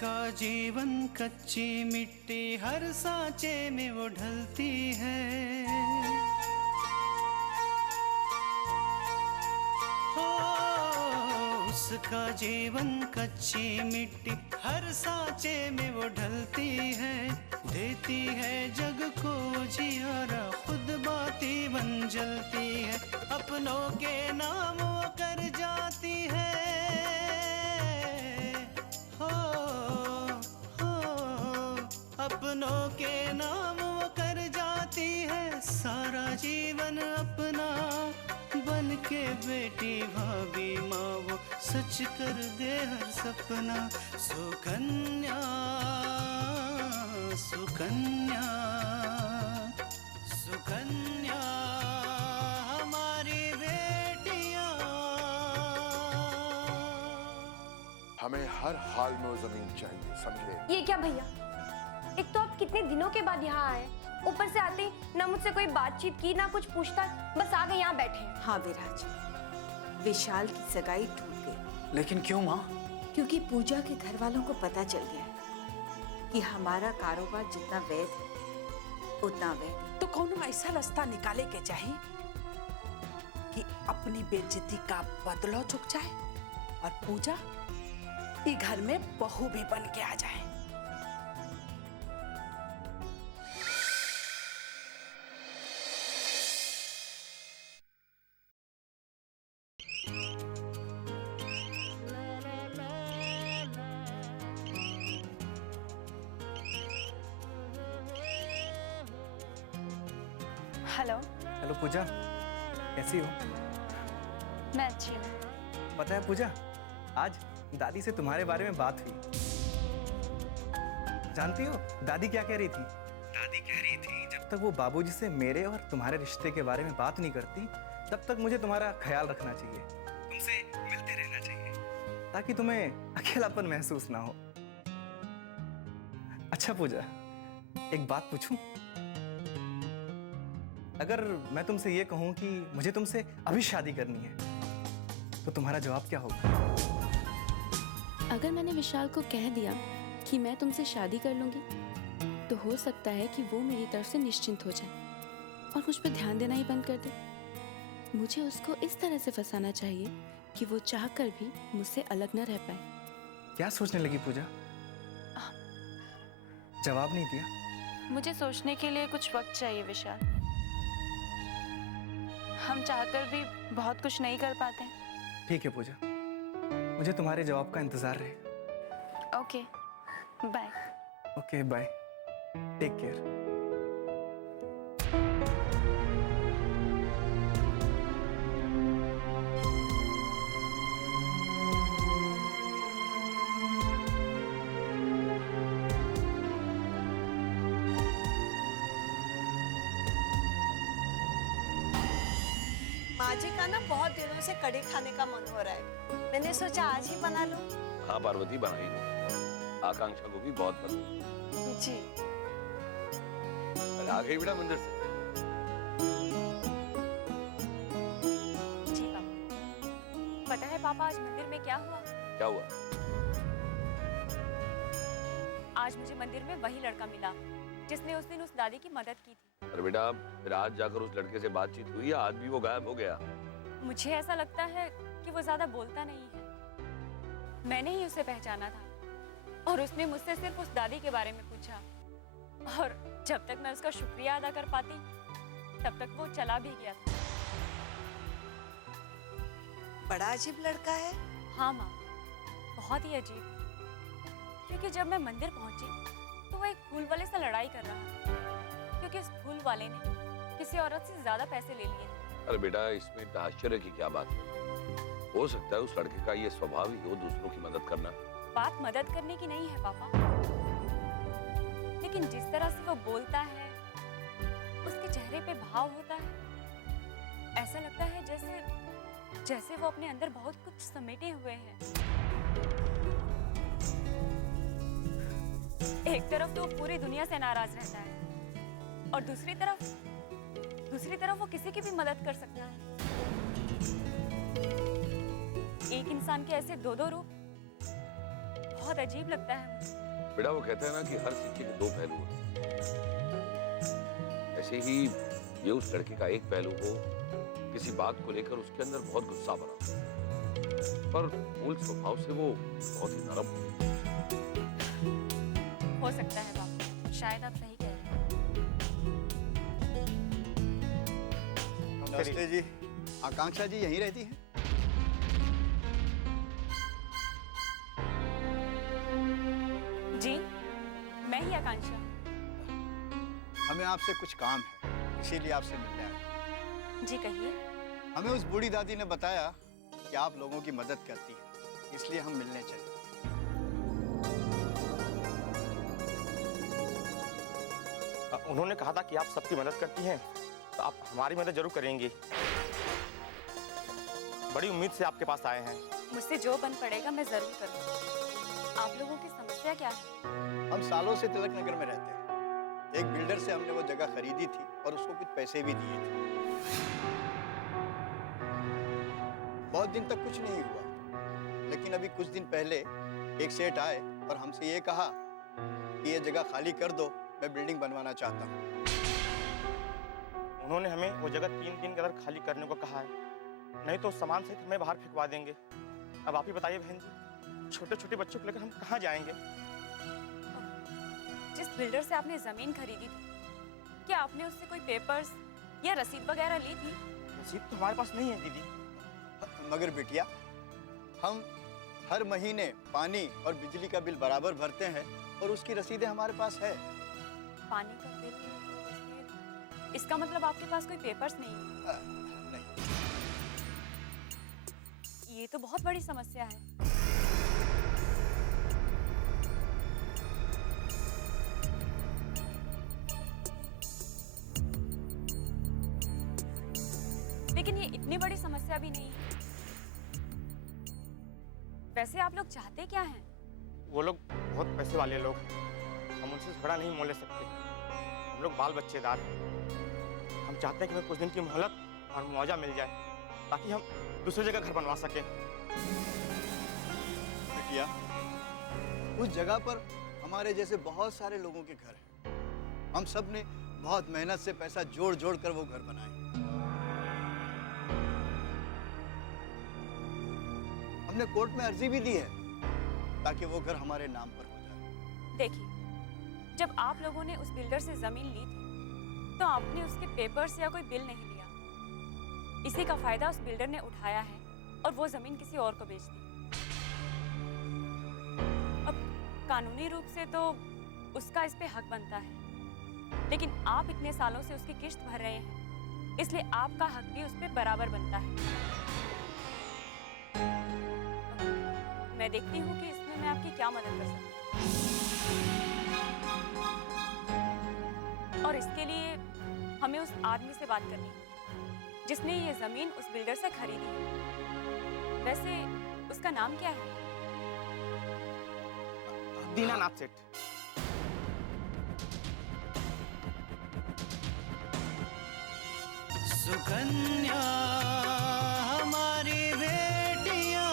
उसका जीवन कच्ची मिट्टी हर सांचे में वो ढलती है। हो उसका जीवन कच्ची मिट्टी हर सांचे में वो ढलती है। देती है जग को जियारा, खुद बाती बन जलती है। अपनों के नाम वो कर जाती है। अपनों के नाम वो कर जाती है। सारा जीवन अपना बन के बेटी भाभी माँ वो सच कर दे हर सपना। सुकन्या सुकन्या सुकन्या हमारी बेटियां। हमें हर हाल में वो जमीन चाहिए, समझे? ये क्या भैया, एक तो आप कितने दिनों के बाद यहाँ आए, ऊपर से आते ही ना मुझसे कोई बातचीत की ना कुछ पूछता, बस आ गए यहाँ बैठे। हाँ विराज, विशाल की सगाई टूट गई। लेकिन क्यों माँ? क्योंकि पूजा के घर वालों को पता चल गया है कि हमारा कारोबार जितना वैध है उतना वैध। तो कौन ऐसा रास्ता निकाले के चाहिए कि अपनी बेइज्जती का बदला चुक जाए और पूजा ये घर में बहू भी बन के आ जाए। हेलो। हेलो पूजा, कैसी हो? मैं अच्छी हूँ। पता है पूजा, आज दादी से तुम्हारे बारे में बात हुई। जानती हो दादी क्या कह रही थी? दादी कह रही थी जब तक वो बाबूजी से मेरे और तुम्हारे रिश्ते के बारे में बात नहीं करती तब तक मुझे तुम्हारा ख्याल रखना चाहिए, तुमसे मिलते रहना चाहिए ताकि तुम्हें अकेलापन महसूस ना हो। अच्छा पूजा, एक बात पूछूं? अगर मैं तुमसे ये कहूं कि मुझे तुमसे अभी शादी करनी है तो तुम्हारा जवाब क्या होगा? अगर मैंने विशाल को कह दिया कि मैं तुमसे शादी कर लूंगी तो हो सकता है कि वो मेरी तरफ से निश्चिंत हो जाए और मुझ पर ध्यान देना ही बंद कर दे। मुझे उसको इस तरह से फंसाना चाहिए कि वो चाहकर भी मुझसे अलग न रह पाए। क्या सोचने लगी पूजा? जवाब नहीं दिया? मुझे सोचने के लिए कुछ वक्त चाहिए विशाल। हम चाहकर भी बहुत कुछ नहीं कर पाते हैं। ठीक है पूजा, मुझे तुम्हारे जवाब का इंतजार रहे। Okay bye. Okay bye, take care. माँ जी का ना बहुत दिनों से कढ़ी खाने का मन हो रहा है, मैंने सोचा आज ही बना लूं। हाँ पार्वती, बनाई हो। आकांक्षा को भी बहुत पसंद। जी। आ गई बेटा मंदिर से? जी पापा। पता है पापा आज मंदिर में क्या हुआ? क्या हुआ? आज मुझे मंदिर में वही लड़का मिला जिसने उस दिन उस दादी की मदद की थी। अरे बेटा, फिर आज जाकर उस लड़के से बातचीत हुई या आज भी वो गायब हो गया? मुझे ऐसा लगता है कि वो ज्यादा बोलता नहीं है। मैंने ही उसे पहचाना था और उसने मुझसे सिर्फ उस दादी के बारे में पूछा और जब तक मैं उसका शुक्रिया अदा कर पाती तब तक वो चला भी गया था। बड़ा अजीब लड़का है। हाँ माँ, बहुत ही अजीब। क्योंकि जब मैं मंदिर पहुंची तो वो एक फूल वाले से लड़ाई कर रहा था क्योंकि इस फूल वाले ने किसी औरत से ज्यादा पैसे ले लिए। अरे बेटा, इसमें आश्चर्य की क्या बात है? हो सकता है उस लड़के का ये स्वभाव ही हो दूसरों की मदद करना। बात मदद करने की नहीं है पापा, लेकिन जिस तरह से वो बोलता है, उसके चेहरे पे भाव होता है, ऐसा लगता है जैसे वो अपने अंदर बहुत कुछ समेटे हुए हैं। एक तरफ तो वो पूरी दुनिया से नाराज रहता है और दूसरी तरफ वो किसी की भी मदद कर सकता है। एक इंसान के ऐसे दो रूप बहुत अजीब लगता है मुझे। बेटा वो कहते हैं ना कि हर सिक्के के दो पहलू होते हैं। ऐसे ही ये उस लड़के का एक पहलू हो, किसी बात को लेकर उसके अंदर बहुत गुस्सा भरा, पर मूल स्वभाव से वो बहुत ही नरम हो सकता है बाबू, शायद आप सही कह रहे हैं। नमस्ते जी। आकांक्षा जी यहीं रहती हैं? जी, मैं ही आकांक्षा। हमें आपसे कुछ काम है, इसीलिए आपसे मिलने आए। जी कहिए। हमें उस बूढ़ी दादी ने बताया कि आप लोगों की मदद करती हैं, इसलिए हम मिलने चले। उन्होंने कहा था कि आप सबकी मदद करती हैं, तो आप हमारी मदद जरूर करेंगी। बड़ी उम्मीद से आपके पास आए हैं। मुझसे जो बन पड़ेगा मैं जरूर करूँगी। आप लोगों की समस्या क्या है? हम सालों से तिलक नगर में रहते हैं। एक बिल्डर से हमने वो जगह खरीदी थी और उसको कुछ पैसे भी दिए थे। बहुत दिन तक कुछ नहीं हुआ, लेकिन अभी कुछ दिन पहले एक सेठ आए और हमसे ये कहा कि ये जगह खाली कर दो, मैं बिल्डिंग बनवाना चाहता हूँ। उन्होंने हमें वो जगह 3 दिन के अंदर खाली करने को कहा है, नहीं तो सामान सहित हमें बाहर फेंकवा देंगे। अब आप ही बताइए बहन जी, छोटे छोटे बच्चों को लेकर हम कहाँ जाएंगे? जिस बिल्डर से आपने जमीन खरीदी थी, क्या आपने उससे कोई पेपर्स या रसीद वगैरह ली थी? रसीद तो हमारे पास नहीं है दीदी। मगर बिटिया, हम हर महीने पानी और बिजली का बिल बराबर भरते हैं और उसकी रसीदें हमारे पास है। पानी का बिल, इसका मतलब आपके पास कोई पेपर्स नहीं है? नहीं। ये तो बहुत बड़ी समस्या है। लेकिन ये इतनी बड़ी समस्या भी नहीं है। वैसे आप लोग चाहते क्या हैं? वो लोग बहुत पैसे वाले लोग हैं, हम उनसे झगड़ा नहीं मोल ले सकते। हम लोग बाल बच्चेदार हैं। हम चाहते हैं कि हमें कुछ दिन की मोहलत और मुआवजा मिल जाए, ताकि हम दूसरी जगह घर बनवा सकें। बिटिया, उस जगह पर हमारे जैसे बहुत सारे लोगों के घर हैं। हम सब ने बहुत मेहनत से पैसा जोड़ जोड़ कर वो घर बनाए। हमने कोर्ट में अर्जी भी दी है ताकि वो घर हमारे नाम पर हो जाए। देखिए, जब आप लोगों ने उस बिल्डर से जमीन ली थी, तो आपने उसके पेपर्स या कोई बिल नहीं लिया। इसी का फायदा उस बिल्डर ने उठाया है और वो जमीन किसी और को बेच दी। अब कानूनी रूप से तो उसका इस पे हक बनता है, लेकिन आप इतने सालों से उसकी किश्त भर रहे हैं, इसलिए आपका हक भी उस पे बराबर बनता है। मैं देखती हूँ कि इसमें मैं आपकी क्या मदद कर सकती हूँ। और इसके लिए हमें उस आदमी से बात करनी होगी जिसने ये जमीन उस बिल्डर से खरीदी है। वैसे उसका नाम क्या है? दीनानाथ सेठ। सुकन्या हमारी बेटियां,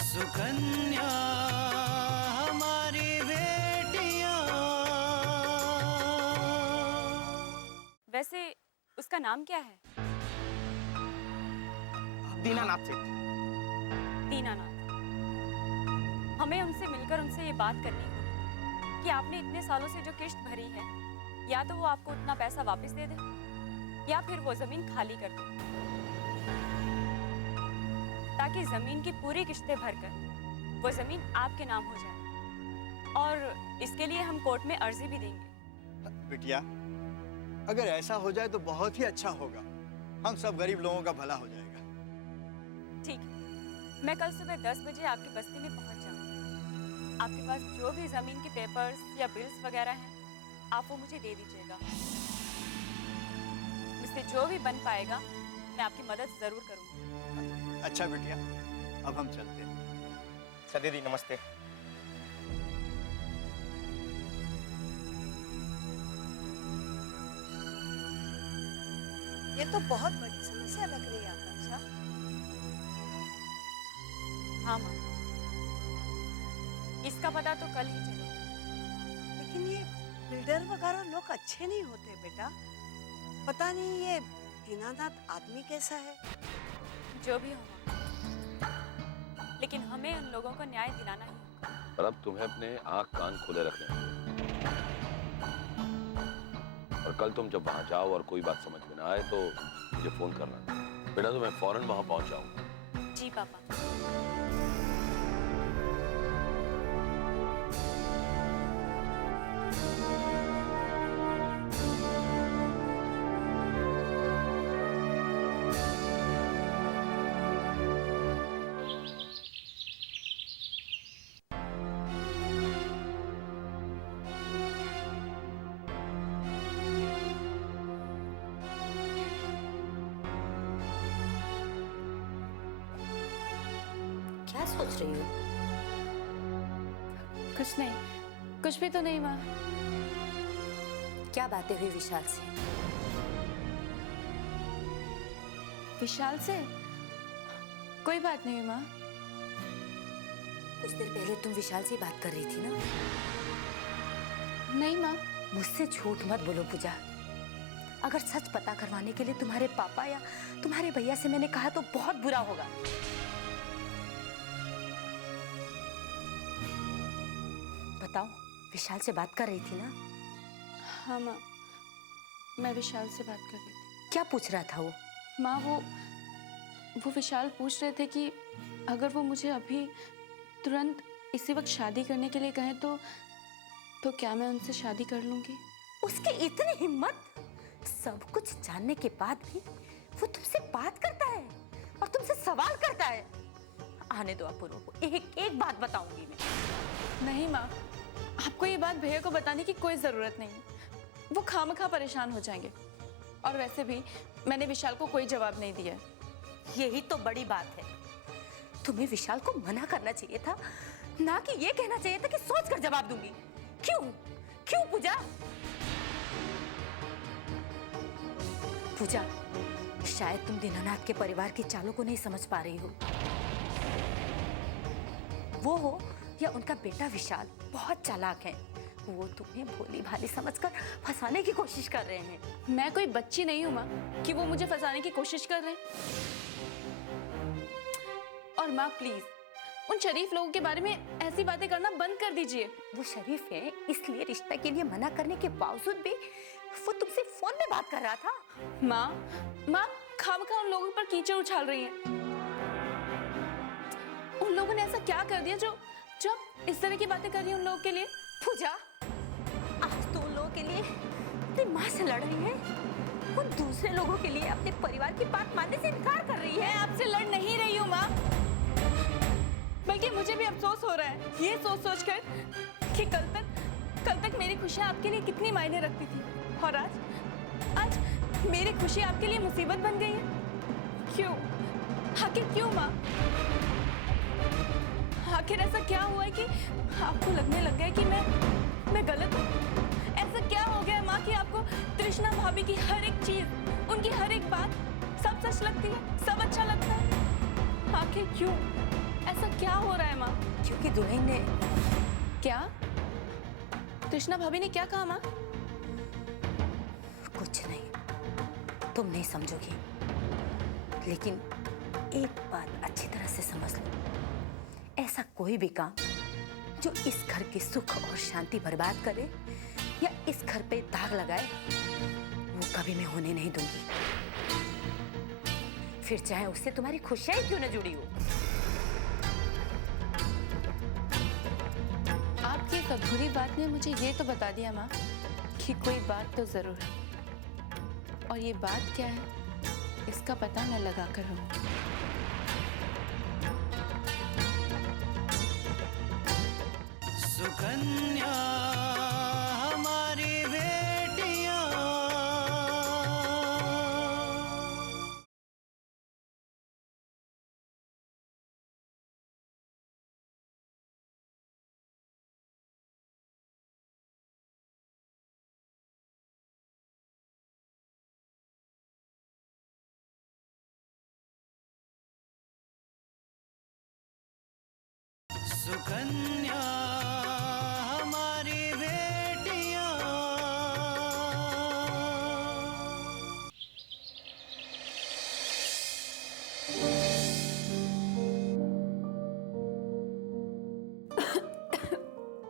सुकन्या हमारी बेटियां। वैसे उसका नाम क्या है? दीनानाथ सेठ। दीनानाथ। हमें उनसे मिलकर उनसे ये बात करनी होगी कि आपने इतने सालों से जो किश्त भरी है, या तो वो आपको उतना पैसा वापस दे दे या फिर वो जमीन खाली कर दे, ताकि जमीन की पूरी किश्तें भरकर वो जमीन आपके नाम हो जाए। और इसके लिए हम कोर्ट में अर्जी भी देंगे। बिटिया, अगर ऐसा हो जाए तो बहुत ही अच्छा होगा। हम सब गरीब लोगों का भला हो जाएगा। ठीक है, मैं कल सुबह 10 बजे आपकी बस्ती में पहुंच जाऊंगी। आपके पास जो भी जमीन के पेपर्स या बिल्स वगैरह हैं, आप वो मुझे दे दीजिएगा। मुझसे जो भी बन पाएगा मैं आपकी मदद जरूर करूंगी। अच्छा बिटिया, अब हम चलते हैं। अच्छा दीदी नमस्ते। ये तो बहुत बड़ी समस्या लग रही है आकांक्षा। हाँ माँ, इसका पता तो कल ही चलेगा। लेकिन ये बिल्डर वगैरह लोग अच्छे नहीं होते बेटा। पता नहीं ये दीनानाथ आदमी कैसा है। जो भी हो, लेकिन हमें उन लोगों को न्याय दिलाना ही होगा। पर अब तुम्हें अपने आंख कान खुले रखने होंगे। और कल तुम जब वहां जाओ और कोई बात समझ में ना आए तो मुझे फोन करना बेटा, तो मैं फौरन वहां पहुंच जाऊंगा। जी पापा। क्या सोच रही हो? कुछ नहीं, कुछ भी तो नहीं माँ। क्या बातें हुई विशाल से? विशाल से कोई बात नहीं माँ। कुछ देर पहले तुम विशाल से बात कर रही थी ना? नहीं माँ। मुझसे झूठ मत बोलो पूजा। अगर सच पता करवाने के लिए तुम्हारे पापा या तुम्हारे भैया से मैंने कहा तो बहुत बुरा होगा। बताओ, विशाल से बात कर रही थी ना? हाँ माँ, मैं विशाल से बात कर रही थी। क्या पूछ रहा था वो? माँ वो विशाल पूछ रहे थे कि अगर वो मुझे अभी तुरंत इसी वक्त शादी करने के लिए कहें तो क्या मैं उनसे शादी कर लूंगी? उसकी इतनी हिम्मत! सब कुछ जानने के बाद भी वो तुमसे बात करता है और तुमसे सवाल करता है। आने दो अपूर्व को, एक बात बताऊंगी मैं। नहीं माँ, आपको ये बात भैया को बताने की कोई जरूरत नहीं है। वो खामखा परेशान हो जाएंगे। और वैसे भी मैंने विशाल को कोई जवाब नहीं दिया। यही तो बड़ी बात है। तुम्हें विशाल को मना करना चाहिए था, ना कि ये कहना चाहिए था कि सोच कर जवाब दूंगी। क्यों पूजा? पूजा, शायद तुम दीनानाथ के परिवार की चालों को नहीं समझ पा रही हो। वो हो या उनका बेटा विशाल बहुत चालाक है। वो तुम्हें भोली भाली समझकर फंसाने की कोशिश कर रहे हैं। मैं कोई बच्ची नहीं हूँ माँ कि वो मुझे फंसाने की कोशिश कर रहे हैं। और माँ प्लीज उन शरीफ लोगों के बारे में ऐसी बातें करना बंद कर दीजिए। वो शरीफ है इसलिए रिश्ता के लिए मना करने के बावजूद भी वो तुमसे फोन में बात कर रहा था। माँ खामखा उन लोगों पर कीचड़ उछाल रही हैं। उन लोगों ने ऐसा क्या कर दिया जो इस तरह की बातें कर रही है उन लोगों के लिए? पूजा, आज तो उन लोगों के लिए अपनी माँ से लड़ रही है, उन दूसरे लोगों के लिए अपने परिवार की बात मानने से इनकार कर रही है। मैं आपसे लड़ नहीं रही हूँ माँ, बल्कि मुझे भी अफसोस हो रहा है ये सोच कर कि कल तक मेरी खुशियाँ आपके लिए कितनी मायने रखती थी और आज मेरी खुशी आपके लिए मुसीबत बन गई है। क्यों? आखिर क्यों माँ? आखिर ऐसा क्या हुआ है कि आपको लगने लग गया कि मैं गलत हूँ? ऐसा क्या हो गया है माँ कि आपको तृष्णा भाभी की हर एक चीज, उनकी हर एक बात सब सच लगती है, सब अच्छा लगता है? आखिर क्यों? ऐसा क्या हो रहा है माँ? क्योंकि दुल्हन ने क्या? तृष्णा भाभी ने क्या कहा माँ? कुछ नहीं, तुम नहीं समझोगी। लेकिन एक बात अच्छी तरह से समझ लो, ऐसा कोई भी काम जो इस घर की सुख और शांति बर्बाद करे या इस घर पे दाग लगाए, वो कभी मैं होने नहीं दूंगी। फिर चाहे उससे तुम्हारी खुशियां क्यों न जुड़ी हो। आपकी इस अधूरी बात ने मुझे ये तो बता दिया माँ कि कोई बात तो जरूर है, और ये बात क्या है इसका पता मैं लगा कर रहूंगी। सुकन्या हमारी बेटियां सुकन्या हमारी बेटियां।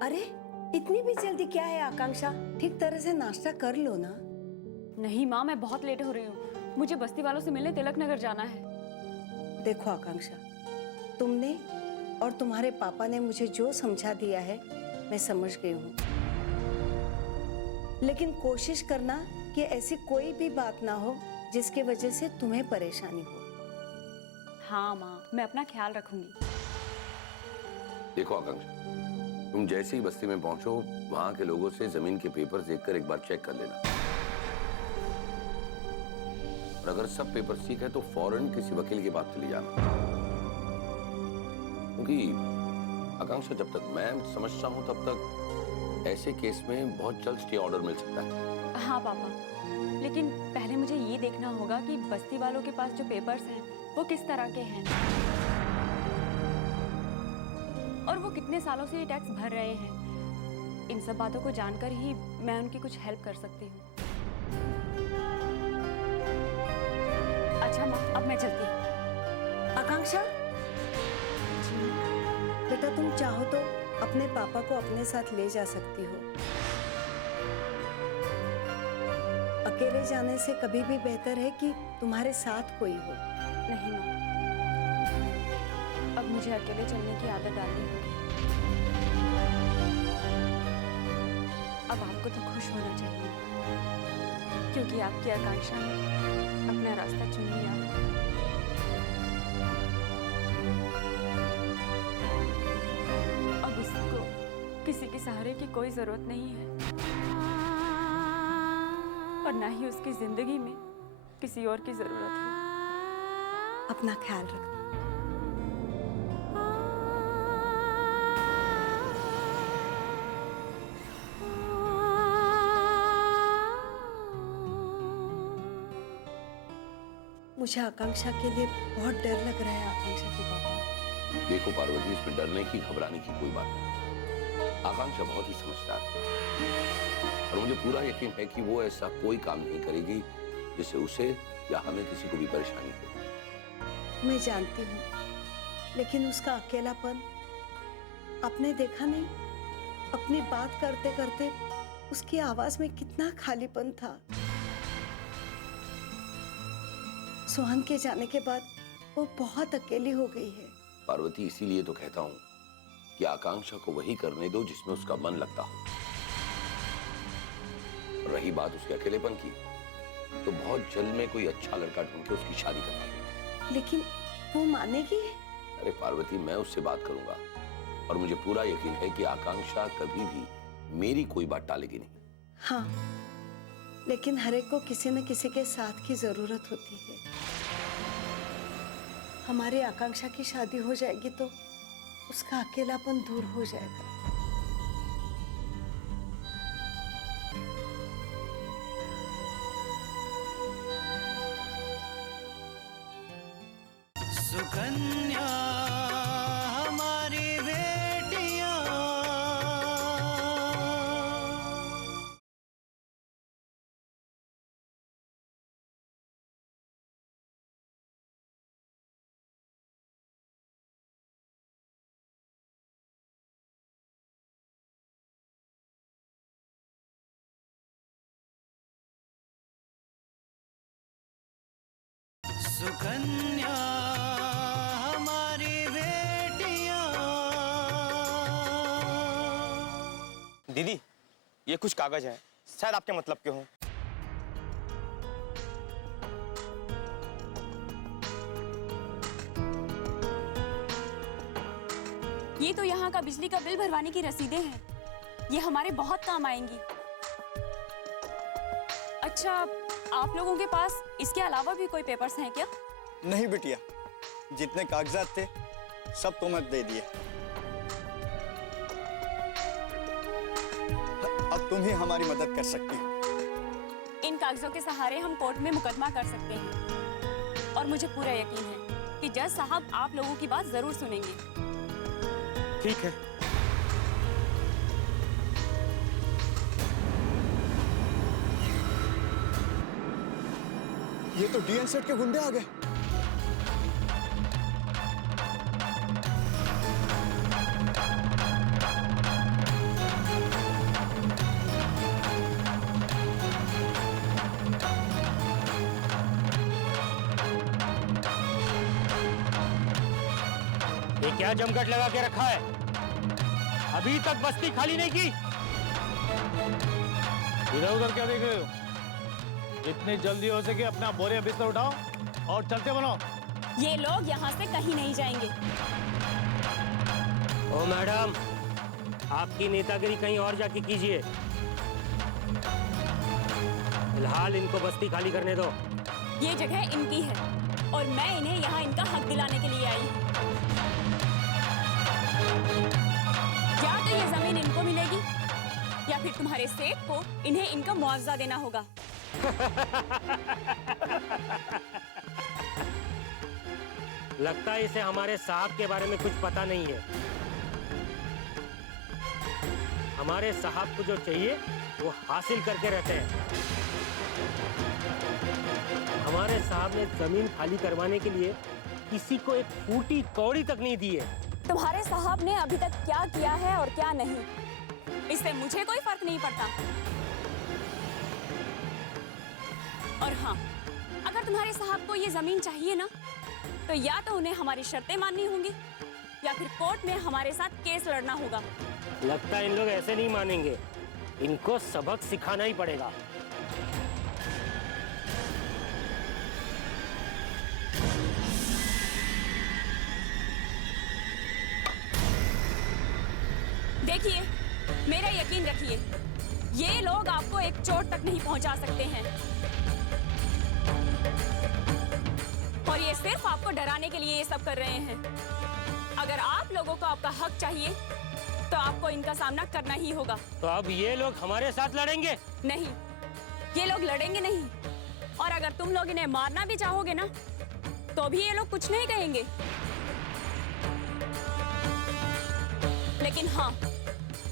अरे इतनी भी जल्दी क्या है आकांक्षा? ठीक तरह से नाश्ता कर लो ना। नहीं माँ, मैं बहुत लेट हो रही हूँ। मुझे बस्ती वालों से मिलने तिलक नगर जाना है। देखो आकांक्षा, तुमने और तुम्हारे पापा ने मुझे जो समझा दिया है मैं समझ गई हूँ, लेकिन कोशिश करना कि ऐसी कोई भी बात ना हो जिसकी वजह से तुम्हें परेशानी हो। हाँ माँ, मैं अपना ख्याल रखूंगी। देखो आकांक्षा, तुम जैसे ही बस्ती में पहुंचो वहां के लोगों से जमीन के पेपर्स देखकर एक बार चेक कर लेना, और अगर सब पेपर ठीक है तो फौरन किसी वकील के पास चले जाना, क्योंकि आकांक्षा जब तक मैं समझता हूं तब तक ऐसे केस में बहुत जल्द स्टे ऑर्डर मिल सकता है। हाँ पापा, लेकिन पहले मुझे ये देखना होगा कि बस्ती वालों के पास जो पेपर्स हैं वो किस तरह के हैं और वो कितने सालों से ये टैक्स भर रहे हैं। इन सब बातों को जानकर ही मैं उनकी कुछ हेल्प कर सकती हूँ। अच्छा माँ, अब मैं चलती हूँ। आकांक्षा, बेटा तुम चाहो तो अपने पापा को अपने साथ ले जा सकती हो। अकेले जाने से कभी भी बेहतर है कि तुम्हारे साथ कोई हो। नहीं माँ, अब मुझे अकेले चलने की आदत डालनी होगी। अब आपको तो खुश होना चाहिए, क्योंकि आपकी आकांक्षा ने अपना रास्ता चुन लिया। अब उसको किसी के सहारे की कोई जरूरत नहीं है, और ना ही उसकी जिंदगी में किसी और की जरूरत है। अपना ख्याल रखना। मुझे आकांक्षा के लिए बहुत डर लग रहा है। आकांक्षा के पापा, देखो पार्वती, इसमें डरने की घबराने की कोई बात नहीं। आकांक्षा बहुत ही समझदार है और मुझे पूरा यकीन है कि वो ऐसा कोई काम नहीं करेगी जिससे उसे या हमें किसी को भी परेशानी हो। मैं जानती हूँ, लेकिन उसका अकेलापन आपने देखा नहीं? अपनी बात करते करते उसकी आवाज में कितना खालीपन था। सोहन के जाने के बाद वो बहुत अकेली हो गई है। पार्वती, इसीलिए तो कहता हूँ कि आकांक्षा को वही करने दो जिसमें उसका मन लगता हो। रही बात उसके अकेलेपन की, तो बहुत जल्द में कोई अच्छा लड़का ढूंढ के उसकी शादी करवा दूंगा। लेकिन वो मानेगी? अरे पार्वती, मैं उससे बात करूंगा और मुझे पूरा यकीन है कि आकांक्षा कभी भी मेरी कोई बात टालेगी नहीं। हाँ, लेकिन हर एक को किसी न किसी के साथ की जरूरत होती है। हमारी आकांक्षा की शादी हो जाएगी तो उसका अकेलापन दूर हो जाएगा। सुकन्या हमारी बेटियां। सुकन्या हमारी बेटियां। दीदी, ये कुछ कागज है, शायद आपके मतलब के हों। ये तो यहाँ का बिजली का बिल भरवाने की रसीदें हैं। ये हमारे बहुत काम आएंगी। अच्छा, आप लोगों के पास इसके अलावा भी कोई पेपर्स हैं क्या? नहीं बिटिया, जितने कागजात थे सब तुम्हें दे दिए। अब तुम ही हमारी मदद कर सकती हो। इन कागजों के सहारे हम कोर्ट में मुकदमा कर सकते हैं, और मुझे पूरा यकीन है कि जज साहब आप लोगों की बात जरूर सुनेंगे। ठीक है। ये तो डीएन सेट के गुंडे आ गए। ये क्या जमघट लगा के रखा है? अभी तक बस्ती खाली नहीं की। इधर उधर क्या देख रहे हो? जितनी जल्दी हो सके अपना बोरे बिस्तर उठाओ और चलते बनो। ये लोग यहाँ से कहीं नहीं जाएंगे। ओ मैडम, आपकी नेतागिरी कहीं और जाके कीजिए। फिलहाल इनको बस्ती खाली करने दो। ये जगह इनकी है और मैं इन्हें यहाँ इनका हक दिलाने के लिए आई हूँ। या तो ये जमीन इनको मिलेगी या फिर तुम्हारे सेठ को इन्हें इनका मुआवजा देना होगा। लगता है इसे हमारे साहब के बारे में कुछ पता नहीं है। हमारे साहब को जो चाहिए वो हासिल करके रहते हैं। हमारे साहब ने जमीन खाली करवाने के लिए किसी को एक फूटी कौड़ी तक नहीं दी है। तुम्हारे साहब ने अभी तक क्या किया है और क्या नहीं, इससे मुझे कोई फर्क नहीं पड़ता। और हाँ, अगर तुम्हारे साहब को ये जमीन चाहिए ना, तो या तो उन्हें हमारी शर्तें माननी होंगी या फिर कोर्ट में हमारे साथ केस लड़ना होगा। लगता है इन लोग ऐसे नहीं मानेंगे। इनको सबक सिखाना ही पड़ेगा। देखिए, मेरा यकीन रखिए, ये लोग आपको एक चोट तक नहीं पहुंचा सकते हैं और ये सिर्फ आपको डराने के लिए ये सब कर रहे हैं। अगर आप लोगों को आपका हक चाहिए तो आपको इनका सामना करना ही होगा। तो अब ये लोग हमारे साथ लड़ेंगे? नहीं, ये लोग लड़ेंगे नहीं। और अगर तुम लोग इन्हें मारना भी चाहोगे ना, तो भी ये लोग कुछ नहीं कहेंगे। लेकिन हाँ,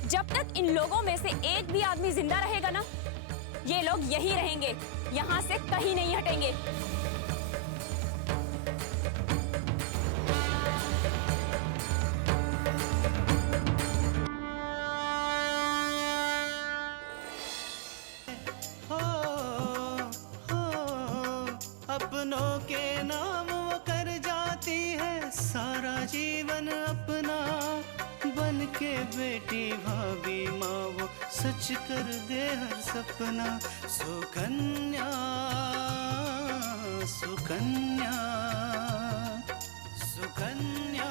जब तक इन लोगों में से एक भी आदमी जिंदा रहेगा ना, ये लोग यही रहेंगे, यहाँ से कहीं नहीं हटेंगे। अपनों के नाम वो कर जाती है सारा जीवन अपना, बन के बेटी भाभी माँ वो सच कर दे हर सपना। सुकन्या सुकन्या सुकन्या